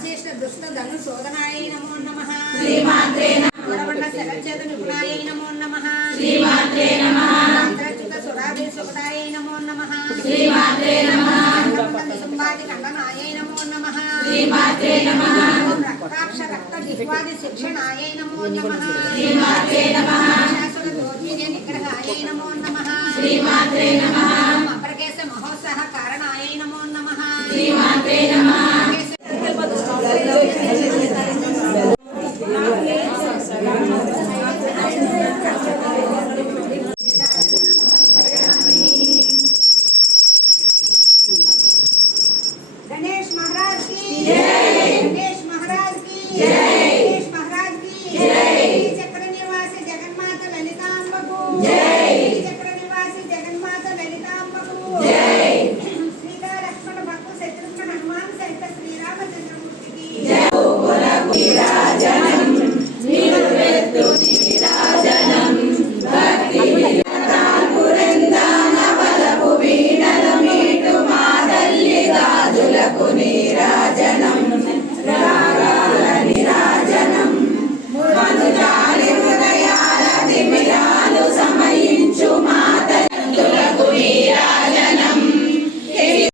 శ్రీష్ణ దుష్ణ ధను శోధనాయ నమో. నమ. వరవణ శరచేత నిపుణాయ నమో. నమ. అంతరచుత సురాభి సుఖదాయ నమో. నమ సంపాది ఖండనాయ నమో. నమ రక్తాక్ష రక్త అప్రకేశ మహోత్సవ కారణాయ Yeah.